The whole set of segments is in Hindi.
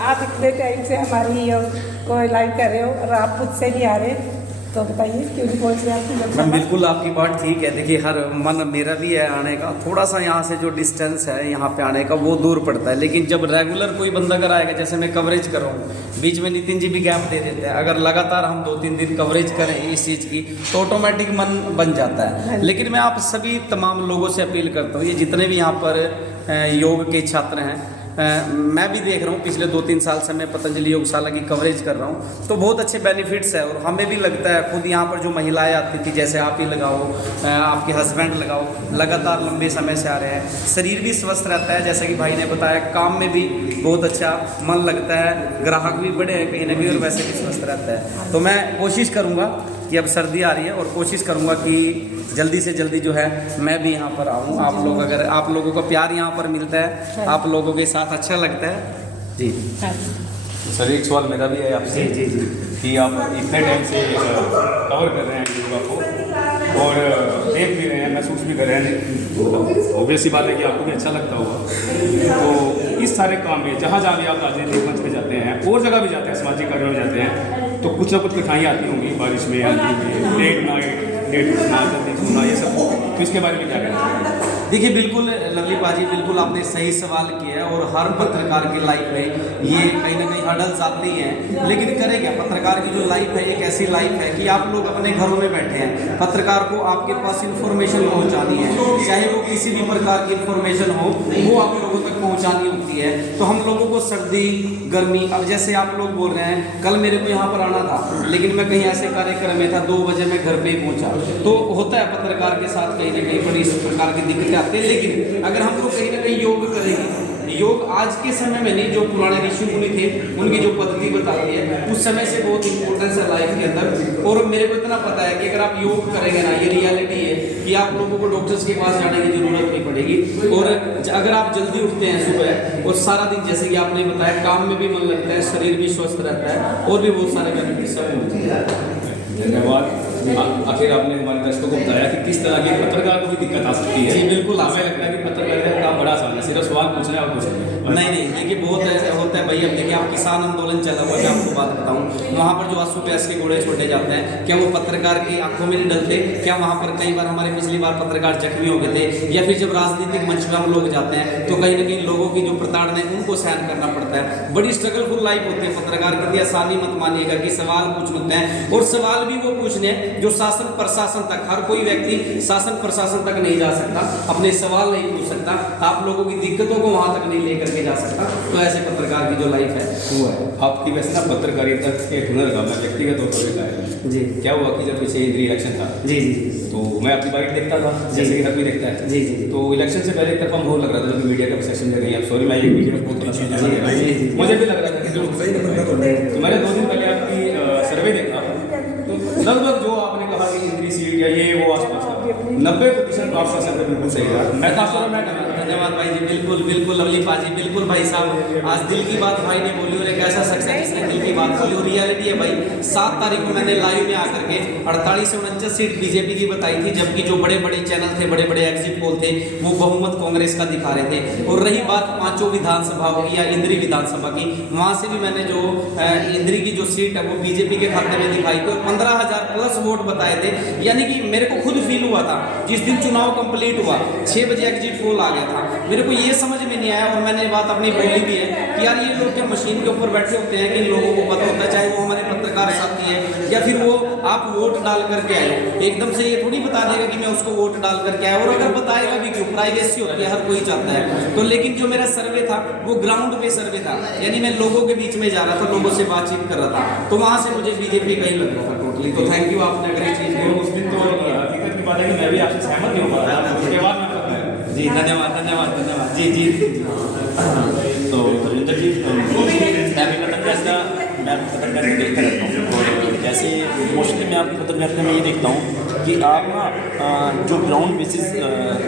आप इतने टाइम से हमारी को लाइव कर रहे हो और आप खुद से नहीं आ रहे, तो बताइए क्यों नहीं पहुँच रहे आप? मैम बिल्कुल आपकी बात ठीक है। देखिए हर मन मेरा भी है आने का, थोड़ा सा यहाँ से जो डिस्टेंस है यहाँ पे आने का वो दूर पड़ता है, लेकिन जब रेगुलर कोई बंदा अगर आएगा, जैसे मैं कवरेज कर रहा हूँ, बीच में नितिन जी भी गैप दे देते हैं, अगर लगातार हम 2-3 दिन कवरेज करें इस चीज़ की तो ऑटोमेटिक मन बन जाता है। लेकिन मैं आप सभी तमाम लोगों से अपील करता हूँ, ये जितने भी यहाँ पर योग के छात्र हैं, मैं भी देख रहा हूँ पिछले 2-3 साल से मैं पतंजलि योगशाला की कवरेज कर रहा हूँ, तो बहुत अच्छे बेनिफिट्स है। और हमें भी लगता है, खुद यहाँ पर जो महिलाएं आती थी, जैसे आप ही लगाओ, आपके हस्बैंड लगाओ, लगातार लंबे समय से आ रहे हैं, शरीर भी स्वस्थ रहता है, जैसे कि भाई ने बताया, काम में भी बहुत अच्छा मन लगता है, ग्राहक भी बढ़े हैं कहीं ना कहीं और वैसे भी स्वस्थ रहता है। तो मैं कोशिश करूँगा कि अब सर्दी आ रही है और कोशिश करूँगा कि जल्दी से जल्दी जो है मैं भी यहाँ पर आऊँ। आप लोग, अगर आप लोगों का प्यार यहाँ पर मिलता है, आप लोगों के साथ अच्छा लगता है जी। सर एक सवाल मेरा भी है आपसे जी जी कि आप इतने टाइम से कवर कर रहे हैं योगा को और देख भी रहे हैं, महसूस भी कर रहे हैं, मतलब ऑब्वियस सी बात है कि आपको भी अच्छा लगता होगा। तो इस सारे काम में जहाँ जहाँ भी आप राजनीतिक मंच पे जाते हैं और जगह भी जाते हैं, सामाजिक कार्यों में जाते हैं, तो कुछ ना कुछ कठिनाइयाँ आती होंगी, बारिश में, आंधी में, लेट नाइट, लेट उठना, जल्दी सोना, ये सब। तो इसके बारे में क्या कहना चाहिए? देखिए बिल्कुल लवली बाजी, बिल्कुल आपने सही सवाल किया है। और हर पत्रकार की लाइफ में ये कहीं ना कहीं हर्डल्स आती हैं, लेकिन करें क्या, पत्रकार की जो लाइफ है एक ऐसी लाइफ है कि आप लोग अपने घरों में बैठे हैं, पत्रकार को आपके पास इन्फॉर्मेशन पहुंचानी है, चाहे वो किसी भी प्रकार की इन्फॉर्मेशन हो, वो आप लोगों तक पहुंचानी होती है। तो हम लोगों को सर्दी गर्मी, अब जैसे आप लोग बोल रहे हैं, कल मेरे को यहाँ पर आना था, लेकिन मैं कहीं ऐसे कार्यक्रम में था, 2 बजे मैं घर पे ही पहुँचा। तो होता है पत्रकार के साथ कहीं ना कहीं बड़ी इस प्रकार की दिक्कतें आती है। लेकिन अगर हम लोग कहीं ना कहीं योग करेंगे, योग आज के समय में नहीं, जो पुराने ऋषि मुनि थे उनकी जो पद्धति बताती है उस समय से बहुत इंपॉर्टेंस है लाइफ के अंदर। और मेरे को इतना पता है कि अगर आप योग करेंगे ना, ये रियलिटी है कि आप लोगों को डॉक्टर्स के पास जाने की जरूरत नहीं पड़ेगी। और अगर आप जल्दी उठते हैं सुबह और सारा दिन, जैसे कि आपने बताया, काम में भी मन लगता है, शरीर भी स्वस्थ रहता है और भी बहुत सारे बेनिफिट्स हैं। धन्यवाद। आखिर आपने हमारे दर्शकों को बताया कि किस तरह के पत्रकार को भी दिक्कत आ सकती है। जी बिल्कुल, हमें लगता है कि पत्रकारिता का काम बड़ा आसान है, सिर्फ सवाल पूछना है और कुछ नहीं। देखिए बहुत ऐसा होता है भाई। अब देखिए आप किसान आंदोलन चला हुआ, मैं आपको बात बताऊं, वहाँ पर जो आंसू गैस के गोले छोड़े जाते हैं, क्या वो पत्रकार की आंखों में नहीं डलते? क्या वहाँ पर कई बार हमारे पिछली बार पत्रकार जख्मी हो गए थे? या फिर जब राजनीतिक मंच पर हम लोग जाते हैं तो कहीं ना कहीं लोगों की जो प्रताड़ना है उनको सहन करना पड़ता है। बड़ी स्ट्रगलफुल लाइफ होती है पत्रकार की। आसानी मत मानिएगा कि सवाल पूछ लेते हैं, और सवाल भी वो पूछने हैं जो शासन प्रशासन तक, हर कोई व्यक्ति शासन प्रशासन तक नहीं जा सकता, अपने सवाल नहीं पूछ सकता, आप लोगों की दिक्कतों को वहां तक नहीं लेकर के जा सकता। तो ऐसे पत्रकार की जो लाइफ है वो है। आपकी वैसे ना पत्रकारिता के हुनर का मैं व्यक्तिगत तौर पर है जी। क्या हुआ कि जब पीछे इंद्री इलेक्शन था, जी जी, तो मैं आपकी बाइट देखता था, जैसे कि हर कोई देखता है। जी जी। तो इलेक्शन से पहले एक तरफा माहौल लग रहा था, जब मीडिया का सेक्शन में गई, सॉरी मैं ये वीडियो में बहुत मुझे भी लग रहा था कि तो मैंने 2 दिन पहले आपकी सर्वे देखा, तो लगभग जो आपने कहा कि इंद्री सीट या ये वो आसपास था, 90% आपका सर्वे बिल्कुल सही था। मैं खासतौर पर धन्यवाद भाई जी, बिल्कुल बिल्कुल लवली पाजी, बिल्कुल भाई साहब, आज दिल की बात भाई ने बोली और एक ऐसा सक्सेस जिसने दिल की बात बोली और रियलिटी है भाई। 7 तारीख को मैंने लाइव में आकर के 48 से 49 सीट बीजेपी की बताई थी, जबकि जो बड़े बड़े चैनल थे, बड़े बड़े एग्जिट पोल थे, वो बहुमत कांग्रेस का दिखा रहे थे। और रही बात 5 विधानसभाओं की या इंद्री विधानसभा की, वहां से भी मैंने जो इंद्री की जो सीट है वो बीजेपी के खाते में दिखाई थी और 15,000 प्लस वोट बताए थे। यानी कि मेरे को खुद फील हुआ था जिस दिन चुनाव कंप्लीट हुआ, 6 बजे एग्जिट पोल आ गया था, मेरे को ये समझ में नहीं आया। और मैंने बात अपनी बोली भी है कि यार ये लोग क्या मशीन के ऊपर बैठे होते हैं कि लोगों को पता होता है, चाहे वो हमारे पत्रकार साथी है या फिर वो आप वोट डाल करके आए, एकदम से ये थोड़ी बता देगा कि मैं उसको वोट डाल करके आया। और अगर बताएगा भी क्यों, प्राइवेसी होती है, हर कोई चाहता है। तो लेकिन जो मेरा सर्वे था वो ग्राउंड पे सर्वे था, यानी मैं लोगों के बीच में जा रहा था, लोगों से बातचीत कर रहा था, तो वहां से मुझे बीजेपी का ही लग रहा था टोटली। तो थैंक यू, आपने अगर ये चीज उस दिन तो हकीकत की बात है कि मैं भी आपसे सहमत नहीं हो पा रहा, उसके बाद मैं जी धन्यवाद धन्यवाद धन्यवाद जी जी। तो रविंदर जी, मैं भी पत्रकारिता देखते रहता हूँ, और जैसे मोस्टली मैं आपकी पत्रकारिता में ये देखता हूँ कि आप ना जो ग्राउंड बेसिस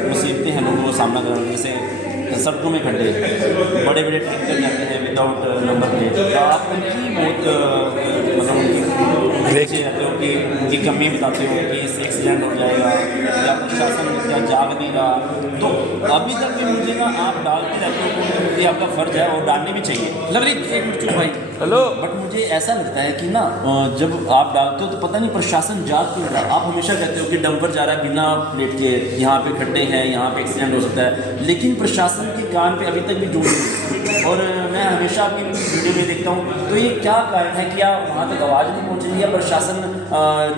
मुसीबतें हैं लोगों को सामना कर रहे हैं, जैसे सड़कों में खड्डे, बड़े बड़े ट्रक चल जाते हैं विदाउट नंबर प्लेट, आप उनकी बहुत मतलब उनकी पीछे रहते हो कि उनकी कमी बताते हो कि इससे एक्सीडेंट हो जाएगा या प्रशासन क्या जाग नहीं रहा, तो अभी तक भी मुझे ना आप डालते रहते हो कि आपका फ़र्ज है और डालनी भी चाहिए। लवली एक मिनट चुप भाई। हेलो, बट मुझे ऐसा लगता है कि ना जब आप डालते हो तो पता नहीं प्रशासन जाग क्यों रहा। आप हमेशा कहते हो कि डंपर जा रहा है बिना प्लेट के, यहाँ पे खड्डे हैं, यहाँ पे एक्सीडेंट हो सकता है, लेकिन प्रशासन के कान पे अभी तक भी जोड़ नहीं। और मैं हमेशा आपकी वीडियो में देखता हूँ, तो ये क्या कारण है कि आप वहाँ तक आवाज़ नहीं पहुँच रही है, प्रशासन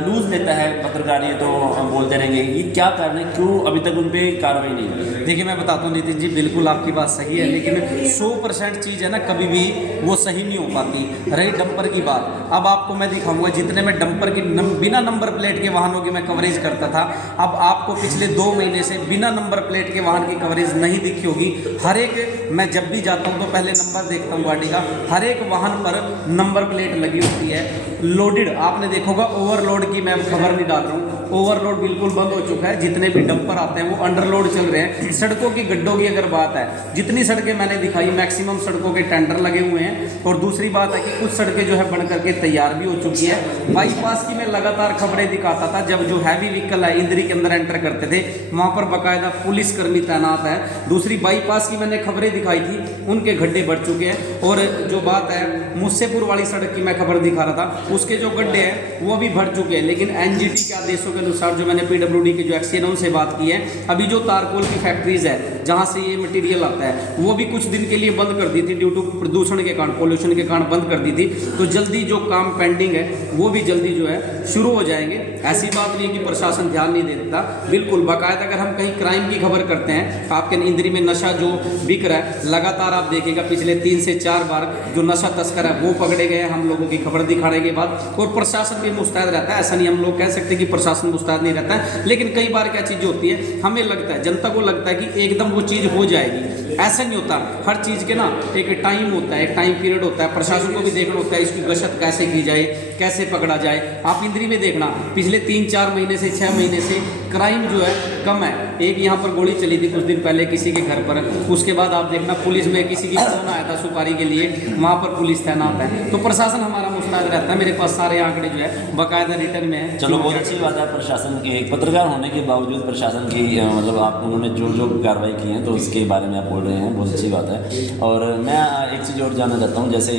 लूज लेता है पत्रकार, ये तो बोलते रहेंगे, ये क्या कारण है, क्यों अभी तक उन पर कार्रवाई नहीं हुई? देखिए मैं बताता हूँ नितिन जी, बिल्कुल आपकी बात सही है, लेकिन 100% चीज़ है ना, कभी भी वो सही नहीं हो पाती। रही डंपर की बात, अब आपको मैं दिखाऊंगा, जितने में डंपर की बिना नंबर प्लेट के वाहनों की मैं कवरेज करता था, अब आपको पिछले 2 महीने से बिना नंबर प्लेट के वाहन की कवरेज नहीं दिखी होगी। हर एक, मैं जब भी जाता हूँ तो पहले नंबर देखता हूँ गाड़ी का, हर एक वाहन पर नंबर प्लेट लगी होती है। लोडेड आपने देखोगा, ओवरलोड की मैं खबर नहीं डाल रहा हूँ, ओवरलोड बिल्कुल बंद हो चुका है। जितने भी डंपर आते हैं वो अंडरलोड चल रहे हैं। सड़कों की गड्ढों की अगर बात है, जितनी सड़कें मैंने दिखाई मैक्सिमम सड़कों के टेंडर लगे हुए हैं। और दूसरी बात है कि कुछ सड़कें जो है बन करके तैयार भी हो चुकी है। बाईपास की मैं लगातार खबरें दिखाता था, जब जो हैवी व्हीकल है इंद्री के अंदर एंटर करते थे, वहाँ पर बाकायदा पुलिस कर्मी तैनात है। दूसरी बाईपास की मैंने खबरें दिखाई थी, उनके गड्ढे बढ़ चुके हैं। और जो बात है मुस्सेपुर वाली सड़क की मैं खबर दिखा रहा था, उसके जो गड्ढे हैं वो भी भर चुके हैं। लेकिन एनजीटी के आदेशों के अनुसार, जो मैंने पीडब्ल्यूडी के जो एक्सीएन उनसे बात की है, अभी जो तारकोल की फैक्ट्रीज है जहाँ से ये मटेरियल आता है, वो भी कुछ दिन के लिए बंद कर दी थी ड्यू टू प्रदूषण के कारण, पोल्यूशन के कारण बंद कर दी थी। तो जल्दी जो काम पेंडिंग है वो भी जल्दी जो है शुरू हो जाएंगे। ऐसी बात नहीं है कि प्रशासन ध्यान नहीं देता, बिल्कुल बाकायदा। अगर हम कहीं क्राइम की खबर करते हैं, आपके इंद्री में नशा जो बिक रहा है, लगातार आप देखिएगा पिछले 3 से 4 बार जो नशा तस्कर है वो पकड़े गए हम लोगों की खबर दिखाने के बाद। और प्रशासन भी मुस्तैद रहता है, ऐसा नहीं हम लोग कह सकते कि प्रशासन मुस्तैद नहीं रहता है, लेकिन कई बार क्या चीज़ होती है, हमें लगता है, जनता को लगता है कि एकदम वो चीज़ हो जाएगी। ऐसा नहीं होता। हर चीज़ के ना एक टाइम होता है, एक टाइम पीरियड होता है। प्रशासन को भी देखना होता है इसकी गश्त कैसे की जाए, कैसे पकड़ा जाए। आप इंद्री में देखना, पिछले 3-4 महीने से 6 महीने से क्राइम जो है कम है। एक यहाँ पर गोली चली थी कुछ दिन पहले किसी के घर पर, उसके बाद आप देखना पुलिस में किसी की फोन आया था सुपारी के लिए, वहाँ पर पुलिस तैनात है। तो प्रशासन हमारा मुस्तैद रहता है। मेरे पास सारे आंकड़े जो है बाकायदा रिटर्न में है। चलो बहुत अच्छी बात है, प्रशासन के एक पत्रकार होने के बावजूद प्रशासन की मतलब आप उन्होंने जो कार्रवाई की है तो उसके बारे में आप बोल रहे हैं, बहुत अच्छी बात है। और मैं एक चीज़ और जानना चाहता हूँ, जैसे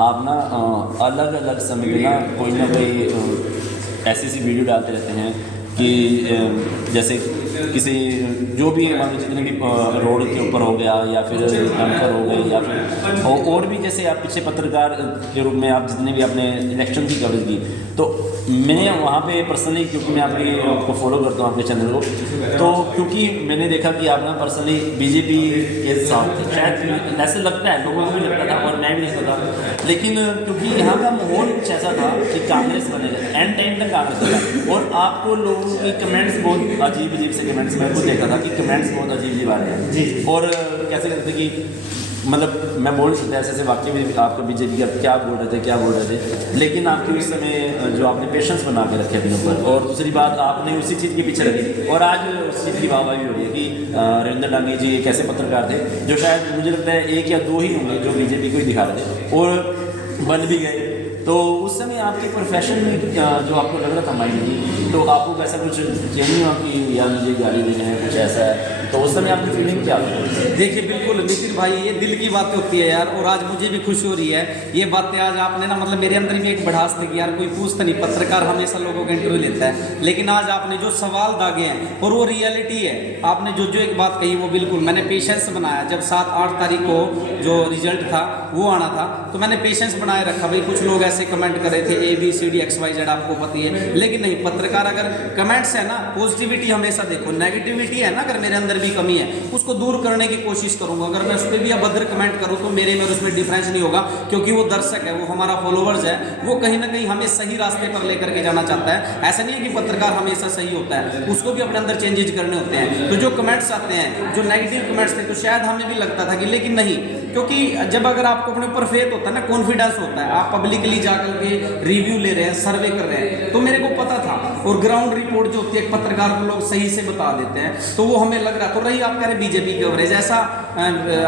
आप ना अलग अलग समय में ना कोई ऐसी वीडियो डालते रहते हैं कि जैसे किसी जो भी मान जितने भी रोड के ऊपर हो गया या फिर डंपर हो गए या फिर और भी, जैसे आप पीछे पत्रकार के रूप में आप जितने भी आपने इलेक्शन की कवरेज की, तो मैंने वहाँ पे पर्सनली, क्योंकि मैं आपको फॉलो करता हूँ आपके चैनल को, तो क्योंकि मैंने देखा कि आप ना पर्सनली बीजेपी के साथ थे। शायद ऐसे लगता है, लोगों को भी लगता था और मैं भी नहीं था, लेकिन क्योंकि यहाँ का माहौल कुछ ऐसा था कि कांग्रेस बनेगा, एंड टाइम तक कांग्रेस बना। और आपको लोगों की कमेंट्स बहुत अजीब से कमेंट्स मैं खुद देखा था कि कमेंट्स बहुत अजीब आ रहे हैं जी। और कैसे कहते थे कि मतलब मैं बोल नहीं सकता ऐसे वाकई में आपका बीजेपी का क्या बोल रहे थे, लेकिन आपकी उस समय जो आपने पेशेंस बना के रखे अपने ऊपर, और दूसरी बात आपने उसी चीज़ के पीछे रखी। और आज उस चीज़ की वाहवाही हो रही है कि रविंद्र डांगी जी एक ऐसे पत्रकार थे जो शायद मुझे लगता है 1 या 2 ही होंगे जो बीजेपी को ही दिखा रहे थे और बन भी गए। तो उस समय आपके प्रोफेशन में जो आपको लग रहा था माइंड में, तो आपको ऐसा कुछ नहीं हुआ कि यार मुझे गाड़ी देना है, कुछ ऐसा है, तो उस समय आपकी फीलिंग क्या होती? देखिए बिल्कुल नितिन भाई, ये दिल की बातें होती है यार, और आज मुझे भी खुशी हो रही है ये बातें। आज आपने ना मतलब मेरे अंदर भी एक बढ़ास थी कि यार कोई पूछता नहीं, पत्रकार हमेशा लोगों का इंटरव्यू लेता है, लेकिन आज आपने जो सवाल दागे हैं और वो रियलिटी है। आपने जो एक बात कही वो बिल्कुल मैंने पेशेंस बनाया। जब 7-8 तारीख को जो रिजल्ट था वो आना था, तो मैंने पेशेंस बनाए रखा। भाई कुछ लोग ऐसे कमेंट कर रहे थे ABCD XYZ आपको पता है, लेकिन नहीं, पत्रकार अगर कमेंट्स है ना, पॉजिटिविटी हमेशा देखो, नेगेटिविटी है ना अगर मेरे अंदर भी कमी है उसको दूर करने की कोशिश करूंगा। अगर मैं उस पर भी अभद्र कमेंट करूं तो मेरे में उसमें डिफरेंस नहीं होगा, क्योंकि वो दर्शक है, वो हमारा फॉलोवर्स है, वो कहीं ना कहीं हमें सही रास्ते पर लेकर के जाना चाहता है। ऐसा नहीं है कि पत्रकार हमेशा सही होता है, उसको भी अपने अंदर चेंजेस करने होते हैं। तो जो कमेंट्स आते हैं, जो नेगेटिव कमेंट्स थे, तो शायद हमें भी लगता था कि लेकिन नहीं, क्योंकि जब अगर आपको अपने ऊपर फेथ होता है ना, कॉन्फिडेंस होता है, आप पब्लिकली जाकर के रिव्यू ले रहे हैं, सर्वे कर रहे हैं, तो मेरे को पता था। और ग्राउंड रिपोर्ट जो होती है पत्रकार को लोग सही से बता देते हैं, तो वो हमें लग रहा। तो रही आप कह रहे बीजेपी कवरेज, ऐसा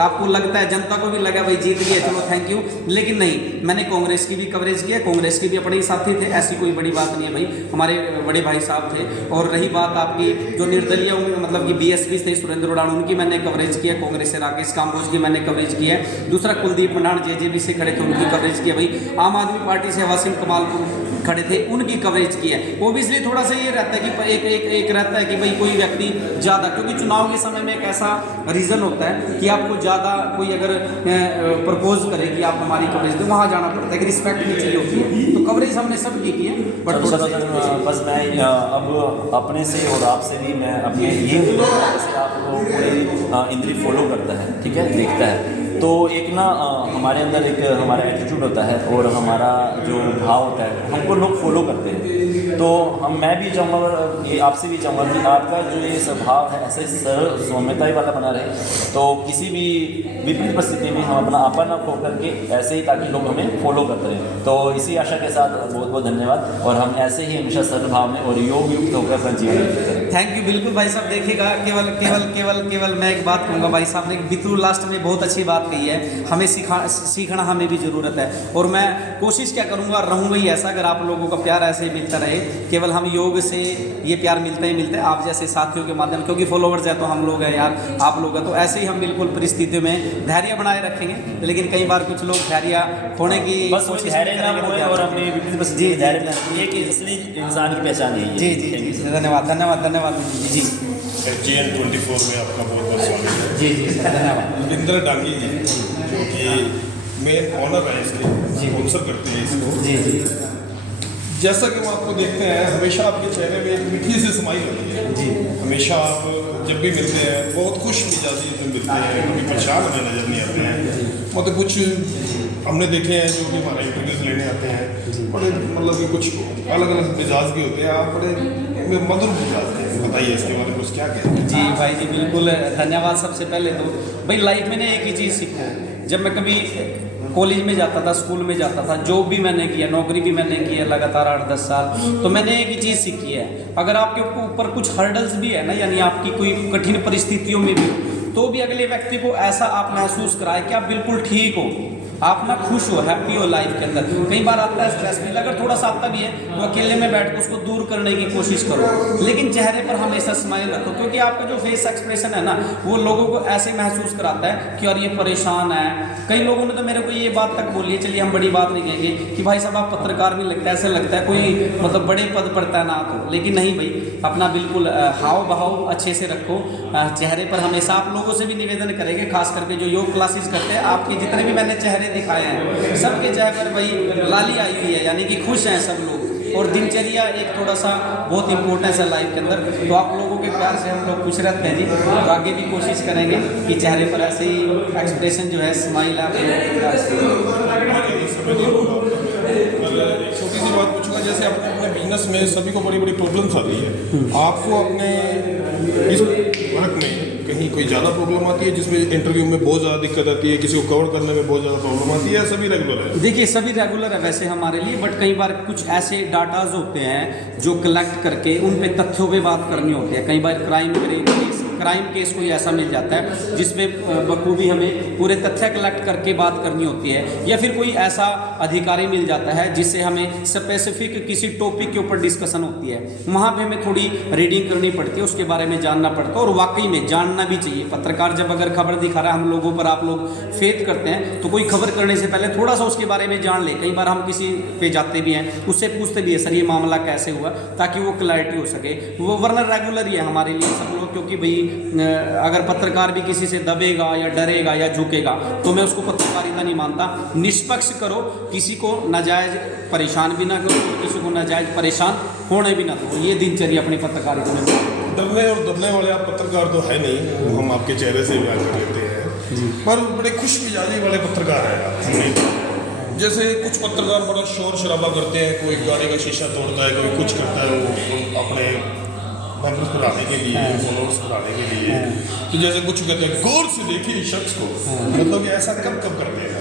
आपको लगता है, जनता को भी लगा भाई जीत गए, चलो थैंक यू, लेकिन नहीं, मैंने कांग्रेस की भी कवरेज किया, कांग्रेस के भी अपने ही साथी थे, ऐसी कोई बड़ी बात नहीं है भाई, हमारे बड़े भाई साहब थे। और रही बात आपकी जो निर्दलीय मतलब कि बीएसपी थे सुरेंद्र उड़ान, उनकी मैंने कवरेज किया, कांग्रेस से राकेश काम्बोज की मैंने कवरेज किया, दूसरा कुलदीप मनान जेजेबी से खड़े थे, उनकी कवरेज किया भाई, आम आदमी पार्टी से वासिम कमालपुर खड़े थे, उनकी कवरेज की है। ओबियसली थोड़ा सा ये रहता है कि एक रहता है कि भाई कोई व्यक्ति ज़्यादा, क्योंकि चुनाव के समय में एक ऐसा रीज़न होता है कि आपको ज़्यादा कोई अगर प्रपोज करे कि आप हमारी कवरेज दें, वहाँ जाना पड़ता है कि रिस्पेक्ट भी चाहिए होती है, तो कवरेज हमने सबकी की है। बट चलो सर, बस मैं अब अपने से और आपसे भी मैं अपने ये जैसे आपको पूरी इंद्री फॉलो करता है, ठीक है, देखता है, तो एक ना हमारे अंदर एक हमारा एटीट्यूड होता है और हमारा जो भाव होता है, हमको लोग फॉलो करते हैं। तो मैं भी चाहूँगा, ये आपसे भी चाहूँगा कि आपका जो ये स्वभाव है ऐसे सरल सौम्यता वाला बना रहे, तो किसी भी विपरीत परिस्थिति में हम अपना आपा न खो करके ऐसे ही, ताकि लोग हमें फॉलो करते रहें। तो इसी आशा के साथ बहुत बहुत धन्यवाद, और हम ऐसे ही हमेशा सद्भाव में और योग युक्त होकर अपना जीवन करें। Thank you. बिल्कुल भाई साहब, देखिएगा, केवल मैं एक बात कहूँगा, भाई साहब ने बिल्कुल लास्ट में बहुत अच्छी बात कही है, हमें सीखना हमें भी ज़रूरत है, और मैं कोशिश क्या करूँगा, रहूँगा ही ऐसा, अगर आप लोगों का प्यार ऐसे ही मिलता रहे, केवल हम योग से ये प्यार मिलते ही मिलते हैं, आप जैसे साथियों के माध्यम, क्योंकि फॉलोवर्स है तो हम लोग हैं यार, आप लोग हैं, तो ऐसे ही हम बिल्कुल परिस्थितियों में धैर्य बनाए रखेंगे। लेकिन कई बार कुछ लोग धैर्य होने की बस धैर्य ना होए, और हमने जी धैर्य बनाए, ये कि असली इंसान की पहचान है। जी जी जी, धन्यवाद धन्यवाद धन्यवाद जी। GN24 में आपका बहुत बहुत स्वागत है। जी जी धन्यवाद। रविंद्र डांगी जी, जो कि मेन ऑनर है इसके, स्पॉन्सर करते हैं इसको। जी जी, जैसा कि हम आपको देखते हैं, हमेशा आपके चेहरे में एक मीठी सी स्माइल होती है जी। हमेशा आप जब भी मिलते हैं बहुत खुश मिजाजी में मिलते हैं, कभी परेशान हमें नजर नहीं आते हैं। मतलब कुछ हमने देखे हैं जो कि हमारा इंटरव्यूज लेने आते हैं, बड़े मतलब कि कुछ अलग अलग मिजाज भी होते हैं, आप बड़े मधुर मिजाज हैं। बताइए इसके बारे में कुछ क्या कहते हैं? जी भाई जी, बिल्कुल धन्यवाद। सबसे पहले तो भाई लाइफ में एक ही चीज़ सीखो, जब मैं कभी कॉलेज में जाता था, स्कूल में जाता था, जॉब भी मैंने किया, नौकरी भी मैंने की है लगातार 8-10 साल, तो मैंने एक ही चीज़ सीखी है, अगर आपके ऊपर कुछ हर्डल्स भी है ना, यानी आपकी कोई कठिन परिस्थितियों में भी, तो भी अगले व्यक्ति को ऐसा आप महसूस कराए कि आप बिल्कुल ठीक हो, आप ना खुश हो, हैप्पी हो लाइफ के अंदर। कई बार आता है स्ट्रेस फील, अगर थोड़ा सा आता भी है तो अकेले में बैठ कर उसको दूर करने की कोशिश करो, लेकिन चेहरे पर हमेशा स्माइल रखो, क्योंकि आपका जो फेस एक्सप्रेशन है ना, वो लोगों को ऐसे महसूस कराता है कि यार ये परेशान है। कई लोगों ने तो मेरे को ये बात तक बोली है, चलिए हम बड़ी बात नहीं कहेंगे, कि भाई साहब आप पत्रकार नहीं लगता, ऐसा लगता है कोई मतलब बड़े पद पर तैनात हो, लेकिन नहीं भाई, अपना बिल्कुल हाव भाव अच्छे से रखो चेहरे पर। हमेशा आप लोगों से भी निवेदन करेंगे, खास करके जो योग क्लासेस करते हैं, आपके जितने भी मैंने चेहरे दिखाए हैं, सबके चेहरे पर भाई लाली आई हुई है, यानी कि खुश हैं सब लोग। और दिनचर्या एक थोड़ा सा बहुत इंपॉर्टेंस है लाइफ के अंदर, तो आप लोगों के प्यार से हम लोग खुश रहते हैं जी, तो आगे भी कोशिश करेंगे कि चेहरे पर ऐसे ही एक्सप्रेशन जो है, स्माइल आप छोटी सी बात पूछूंगा, जैसे अपने बिजनेस में सभी को बड़ी बड़ी प्रॉब्लम्स आती है, आपको अपने इस वर्क में कहीं कोई ज़्यादा प्रॉब्लम आती है, जिसमें इंटरव्यू में बहुत ज़्यादा दिक्कत आती है, किसी को कवर करने में बहुत ज़्यादा प्रॉब्लम आती है, सभी रेगुलर है? देखिए सभी रेगुलर है वैसे हमारे लिए, बट कई बार कुछ ऐसे डाटाज होते हैं जो कलेक्ट करके उन पे तथ्यों पे बात करनी होती है। कई बार क्राइम केस कोई ऐसा मिल जाता है जिसमें बखूबी हमें पूरे तथ्य कलेक्ट करके बात करनी होती है, या फिर कोई ऐसा अधिकारी मिल जाता है जिससे हमें स्पेसिफिक किसी टॉपिक के ऊपर डिस्कशन होती है, वहाँ पे हमें थोड़ी रीडिंग करनी पड़ती है, उसके बारे में जानना पड़ता है, और वाकई में जानना भी चाहिए। पत्रकार जब अगर खबर दिखा रहा है हम लोगों पर, आप लोग फेथ करते हैं, तो कोई खबर करने से पहले थोड़ा सा उसके बारे में जान ले। कई बार हम किसी पे जाते भी हैं, उससे पूछते भी है सर ये मामला कैसे हुआ, ताकि वो क्लैरिटी हो सके वो, वरना रेगुलर ही है हमारे लिए सब लोग, क्योंकि भाई अगर पत्रकार भी किसी से दबेगा या डरेगा या झुकेगा तो मैं उसको पत्रकारिता नहीं मानता। निष्पक्ष करो, किसी को नाजायज परेशान भी ना करो, किसी को नाजायज परेशान होने भी ना दो, ये दिनचर्या अपनी पत्रकारिता में। डरने और दबने वाले आप पत्रकार तो है नहीं, वो हम आपके चेहरे से बयान कर लेते हैं, पर बड़े खुश मिजाजी वाले पत्रकार हैं आप। हमने जैसे कुछ पत्रकार बड़ा शोर शराबा करते हैं, कोई गाड़ी का शीशा तोड़ता है, कोई कुछ करता है, वो अपने मेंबर्स बढ़ाने के लिए, फॉलोअर्स बढ़ाने के लिए, तो जैसे कुछ कहते हैं गौर से देखिए इस शख्स को, मतलब कि ऐसा कब कब कर देगा?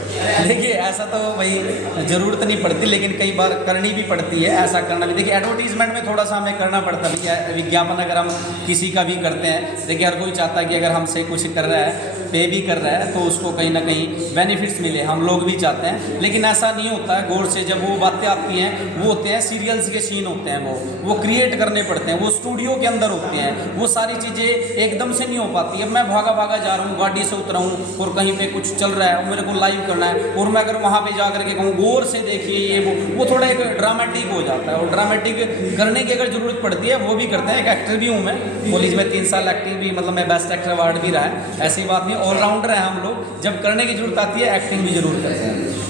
देखिए ऐसा तो भाई ज़रूरत नहीं पड़ती, लेकिन कई बार करनी भी पड़ती है। ऐसा करना भी, देखिए एडवर्टीजमेंट में थोड़ा सा हमें करना पड़ता है। विज्ञापन अगर हम किसी का भी करते हैं, देखिए हर कोई चाहता है कि अगर हमसे कुछ कर रहा है, पे भी कर रहा है, तो उसको कहीं ना कहीं बेनिफिट्स मिले, हम लोग भी चाहते हैं। लेकिन ऐसा नहीं होता है गौर से। जब वो बातें आती हैं, वो होते हैं सीरियल्स के सीन होते हैं, वो क्रिएट करने पड़ते हैं, वो स्टूडियो के अंदर होते हैं, वो सारी चीज़ें एकदम से नहीं हो पाती। अब मैं भागा भागा जा रहा हूँ, गाड़ी से उतरा हूँ और कहीं पे कुछ चल रहा है और मेरे को लाइव करना है, और मैं अगर वहाँ पे जा करके कहूँ गौर से देखिए ये वो थोड़ा एक ड्रामेटिक हो जाता है। और ड्रामेटिक करने की अगर ज़रूरत पड़ती है वो भी करते हैं। एक एक्टर भी हूँ मैं, कॉलेज में 3 साल एक्टिंग भी, मतलब मैं बेस्ट एक्टर अवार्ड भी रहा है। ऐसी बात नहीं, ऑलराउंडर है हम लोग। जब करने की जरूरत आती है एक्टिंग भी जरूर करते हैं।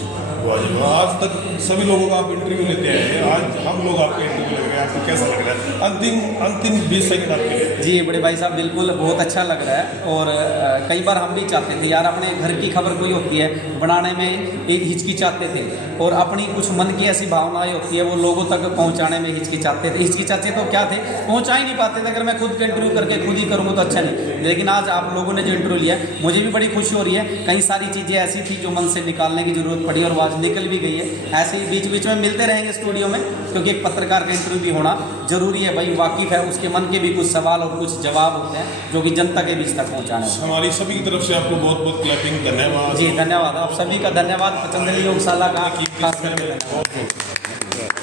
आज तक सभी लोगों का आप इंटरव्यू लेते हैं, आज हम लोग आपके इंटरव्यू ले रहे हैं, आपको कैसा लग रहा है? अंतिम 20 सेकंड आपके लिए। जी बड़े भाई साहब, बिल्कुल बहुत अच्छा लग रहा है। और कई बार हम भी चाहते थे यार, अपने घर की खबर कोई होती है बनाने में एक हिचकिचाते थे, और अपनी कुछ मन की ऐसी भावनाएं होती है वो लोगों तक पहुंचाने में हिचकिचाते थे। हिचकिचाते तो क्या थे, पहुंचा ही नहीं पाते थे। अगर मैं खुद के इंटरव्यू करके खुद ही करूँगा तो अच्छा नहीं। लेकिन आज आप लोगों ने जो इंटरव्यू लिया, मुझे भी बड़ी खुशी हो रही है। कई सारी चीज़ें ऐसी थी जो मन से निकालने की ज़रूरत पड़ी और आज निकल भी गई है। ऐसे ही बीच बीच में मिलते रहेंगे स्टूडियो में, क्योंकि एक पत्रकार का इंटरव्यू भी होना जरूरी है भाई। वाकिफ है, उसके मन के भी कुछ सवाल और कुछ जवाब होते हैं जो कि जनता के बीच तक पहुंचाने होते हैं। हमारी सभी की तरफ से आपको बहुत बहुत क्लैपिंग, धन्यवाद। जी धन्यवाद, आप सभी का धन्यवाद। पतंजलि योगशाला का खास करके धन्यवाद।